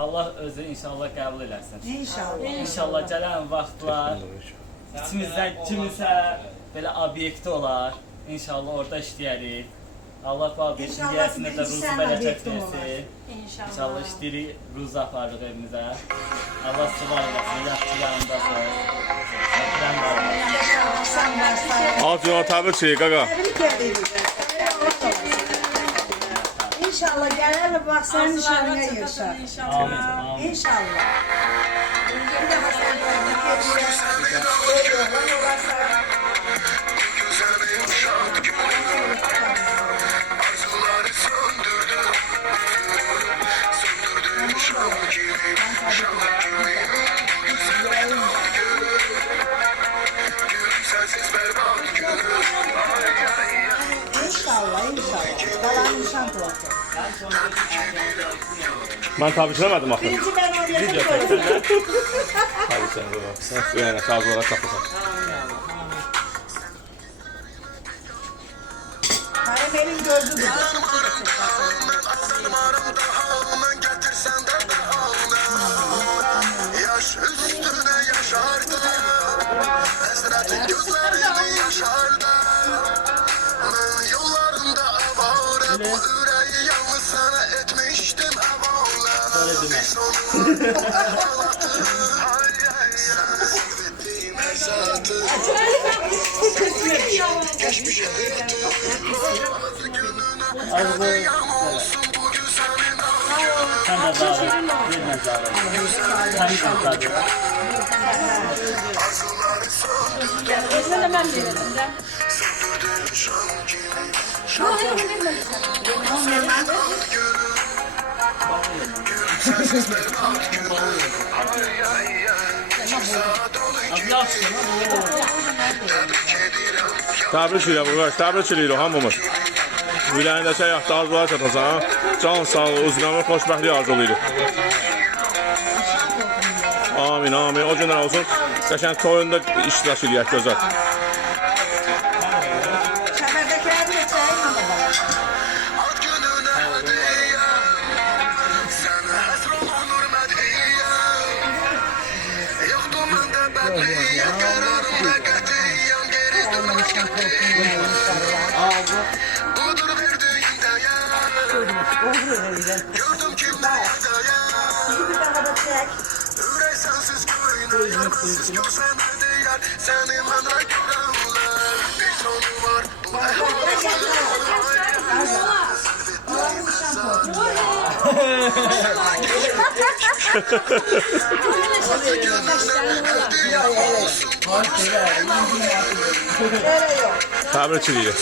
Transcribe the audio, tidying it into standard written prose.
Allah özü inşallah qəbul eləsin. İnşallah. İnşallah gələn vaxtlar içimizdən kimisə belə obyekti olar. İnşallah orada işləyərik. Allah bu obyektin yiyəsinə də ruzu bərəkət versin. İnşallah işləyirik, ruzu aparırıq evimizə. Allah sıvar eləsin, yaxşı yanındasın. Acılar təbrik çirik, qaqa. Təbrik edirik. İnşallah gələr bax sənin nişanına yaşar. Amin. İnşallah. Bir daha sən təbrik edirəm. İnşallah. Qalan nişan olacaq. Mən təbrikləmədim axı. Birinci mən oraya Video koydum. çəkdin. Təbriklərim. Yəni sağlıqlara çatırsan. Karamelin gördü bu. Yaş üstüne yaşardı, hasretin gözlerimi yaşardı. Yollarında avare, bu yüreği yalnız sana etmiştim havale. Bir sonu ağlattı, hay hay hay. Sevdiğim her saati, geçmiş hayatı. Gönlüne yağm olsun bugün senin ağrın. Sen de zarı, bir de zarı. Sen de zarı. Arzuları söndürdü, Sen de ben veririm. söndürdü şan gibi. Sensiz berbat günüm. Ay ay ay. Saat 12. Tebrik ederim. Təbrik edirəm, qardaş. Təbrik edirik hamımız. Ürəyindəki həyatda arzular çatasan. Can sağlığı, uzun xoşbəxtlik arzulayırıq. Amin, amin. O günlər olsun. Qəşəng toyunda iştirak eləyək gözəl. Çəbərdəkiləri də çayınla da var. Ad gününe hediye. Sana hasr olunur medhiye. Yoktu mende bedliye. Kararımda katiyen geri dönmez katiyen. Budur verdiğin değer. Gördüm ki bu değer. Bir daha da çək. Ürək sensiz köyünə yalnız görsənə deyər. Səni mənə görənlər bir sonu var. Bu Təbrik edirik.